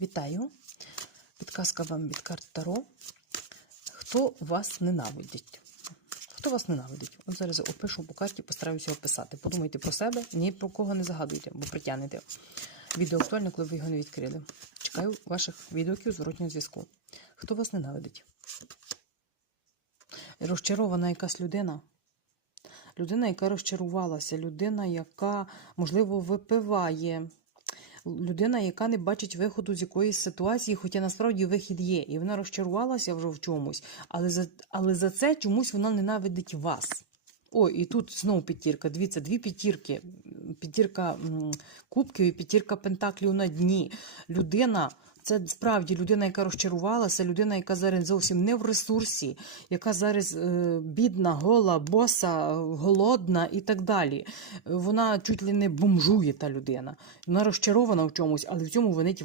Вітаю! Підказка вам від карт Таро. Хто вас ненавидить? Хто вас ненавидить? От зараз опишу по карті, постараюся описати. Подумайте про себе, ні про кого не загадуйте, бо притягнете. Відео актуально, коли ви його не відкрили. Чекаю ваших відгуків зворотнього зв'язку. Хто вас ненавидить? Розчарована якась людина. Людина, яка розчарувалася, людина, яка, можливо, випиває, людина, яка не бачить виходу з якоїсь ситуації, хоча насправді вихід є, і вона розчарувалася вже в чомусь, але за, але за це чомусь вона ненавидить вас. О, і тут знову п'ятірка. Дивіться, дві п'ятірки. П'ятірка кубків і п'ятірка пентаклів на дні. Людина. Це справді людина, яка розчарувалася, людина, яка зараз зовсім не в ресурсі, яка зараз е, бідна, гола, боса, голодна і так далі. Вона чуть ли не бомжує та людина. Вона розчарована в чомусь, але в цьому винить